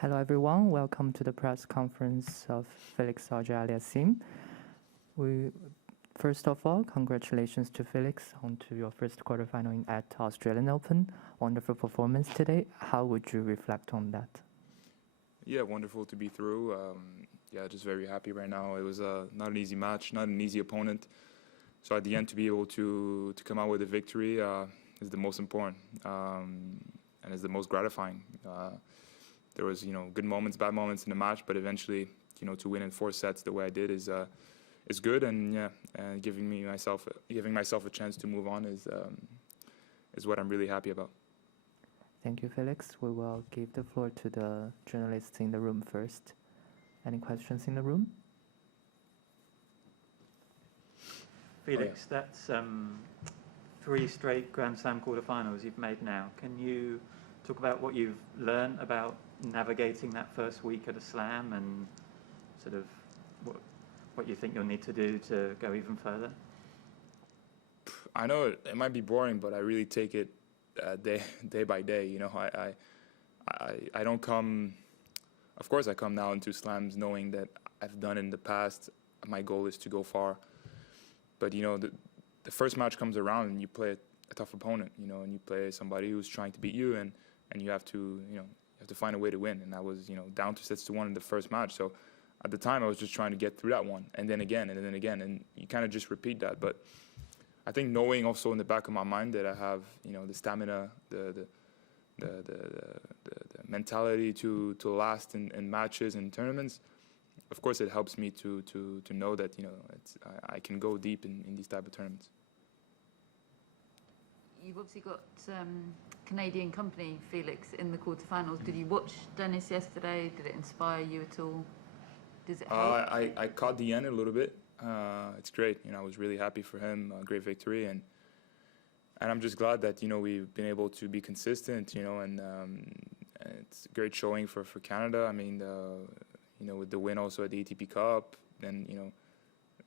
Hello everyone, welcome to the press conference of Felix Auger-Aliassime. First of all, congratulations to Felix onto your first quarterfinal at Australian Open. Wonderful performance today. How would you reflect on that? Yeah, wonderful to be through. Just very happy right now. It was not an easy match, not an easy opponent. So at the end, to be able to come out with a victory is the most important and is the most gratifying. There was, good moments, bad moments in the match, but eventually, to win in 4 sets the way I did is good, and giving myself a chance to move on is what I'm really happy about. Thank you, Felix. We will give the floor to the journalists in the room first. Any questions in the room? Felix, that's 3 straight Grand Slam quarterfinals you've made now. Can you talk about what you've learned about navigating that first week at a slam and sort of what you think you'll need to do to go even further? I know it might be boring, but I really take it day by day. I don't come. Of course, I come now into slams knowing that I've done it in the past. My goal is to go far. But the first match comes around and you play a tough opponent. And you play somebody who's trying to beat you, and you have to find a way to win. And I was down 2 sets to 1 in the first match. So at the time I was just trying to get through that one, and then again, and then again, and you kind of just repeat that. But I think knowing also in the back of my mind that I have the stamina, the mentality to last in matches and tournaments, of course it helps me to know that I can go deep in these type of tournaments. You've obviously got Canadian company, Felix, in the quarterfinals. Did you watch Dennis yesterday? Did it inspire you at all? Does it help? I caught the end a little bit. It's great. I was really happy for him. Great victory, and I'm just glad that we've been able to be consistent. And it's a great showing for Canada. I mean, with the win also at the ATP Cup, then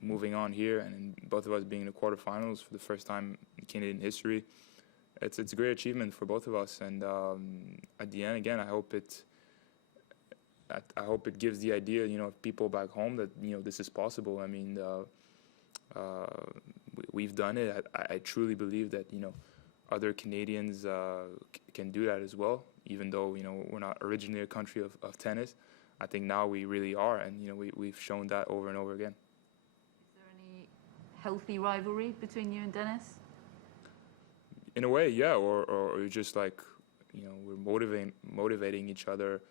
moving on here, and both of us being in the quarterfinals for the first time in Canadian history. It's a great achievement for both of us, and at the end, again, I hope it gives the idea, of people back home that this is possible. I mean, we've done it. I truly believe that other Canadians can do that as well. Even though we're not originally a country of tennis, I think now we really are, and we've shown that over and over again. Is there any healthy rivalry between you and Dennis? In a way, yeah, or just like we're motivating each other.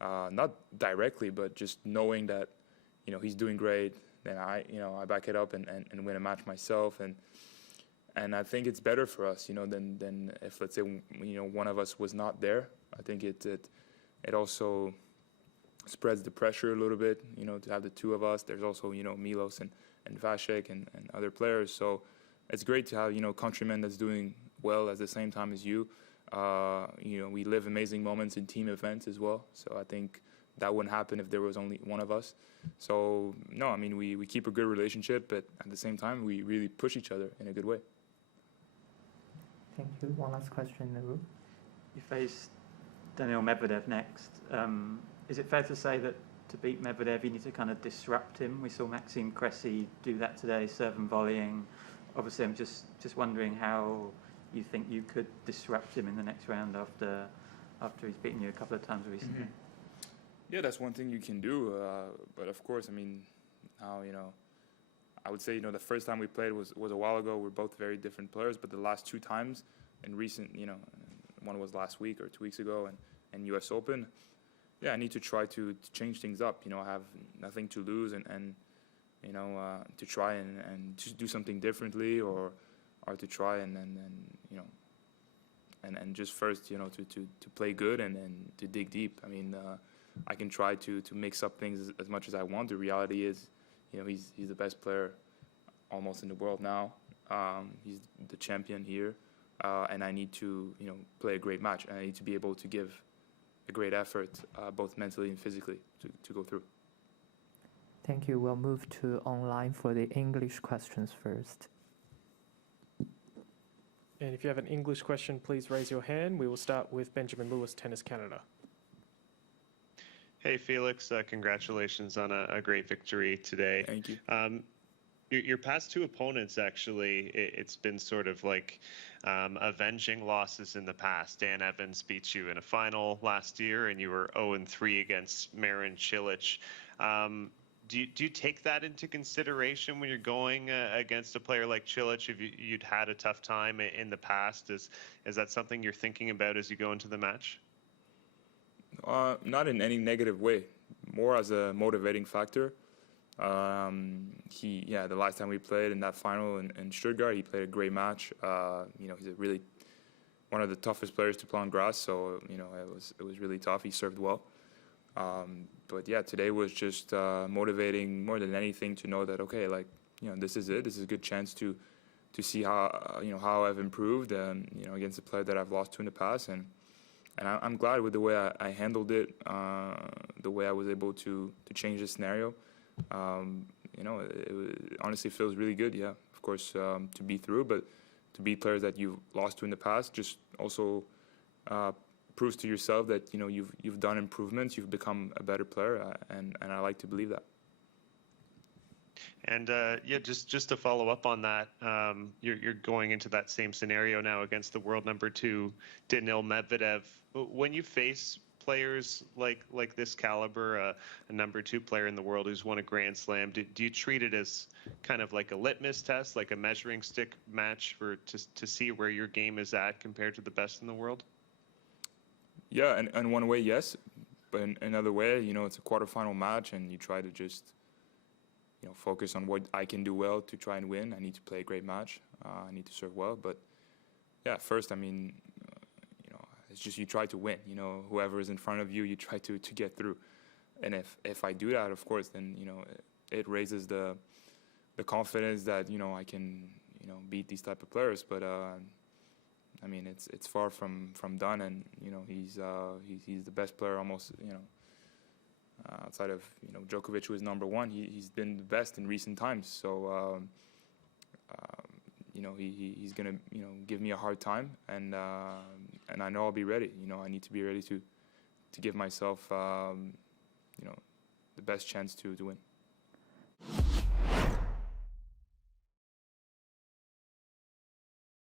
Not directly, but just knowing that, he's doing great, then I back it up and win a match myself, and I think it's better for us, than if, let's say, one of us was not there. I think it also spreads the pressure a little bit, to have the 2 of us. There's also, Milos and Vasek and other players, so it's great to have, countrymen that's doing well at the same time as you. We live amazing moments in team events as well. So I think that wouldn't happen if there was only one of us. So, no, I mean, we keep a good relationship, but at the same time, we really push each other in a good way. Thank you. One last question in the room. You face Daniil Medvedev next. Is it fair to say that to beat Medvedev, you need to kind of disrupt him? We saw Maxime Cressy do that today, serve and volleying. Obviously, I'm just wondering how you think you could disrupt him in the next round after he's beaten you a couple of times recently? Mm-hmm. Yeah, that's one thing you can do. But of course, I mean, now, I would say, the first time we played was a while ago. We're both very different players, but the last 2 times in recent, one was last week or 2 weeks ago and US Open. Yeah, I need to try to change things up. I have nothing to lose and to try and just do something differently or to try and just first to play good and to dig deep. I mean, I can try to mix up things as much as I want. The reality is, he's the best player almost in the world now. He's the champion here, and I need to play a great match, and I need to be able to give a great effort, both mentally and physically, to go through. Thank you. We'll move to online for the English questions first. And if you have an English question, please raise your hand. We will start with Benjamin Lewis, Tennis Canada. Hey, Felix, congratulations on a great victory today. Thank you. Your past two opponents, actually, it's been sort of like avenging losses in the past. Dan Evans beat you in a final last year, and you were 0-3 against Marin Cilic. Do you take that into consideration when you're going against a player like Cilic? If you'd had a tough time in the past, is that something you're thinking about as you go into the match? Not in any negative way, more as a motivating factor. The last time we played in that final in Stuttgart, he played a great match. He's one of the toughest players to play on grass, so it was really tough. He served well. But yeah, today was just motivating more than anything to know that, okay, this is it. This is a good chance to see how I've improved, against a player that I've lost to in the past, and I'm glad with the way I handled it, the way I was able to change the scenario. It honestly feels really good. Yeah, of course, to be through, but to beat players that you've lost to in the past just also proves to yourself that you've done improvements, you've become a better player, and I like to believe that. And just to follow up on that, you're going into that same scenario now against the world number 2, Daniil Medvedev. When you face players like this caliber, a number 2 player in the world who's won a Grand Slam, do you treat it as kind of like a litmus test, like a measuring stick match to see where your game is at compared to the best in the world? Yeah, and in one way, yes, but in another way, it's a quarterfinal match, and you try to just focus on what I can do well to try and win. I need to play a great match. I need to serve well. But yeah, first, it's just you try to win. Whoever is in front of you, you try to get through. And if I do that, of course, then it raises the confidence that I can beat these type of players. But it's far from done, and he's the best player almost. Outside of Djokovic, who is number 1, he's been the best in recent times. So he's gonna give me a hard time, and I know I'll be ready. I need to be ready to give myself the best chance to win.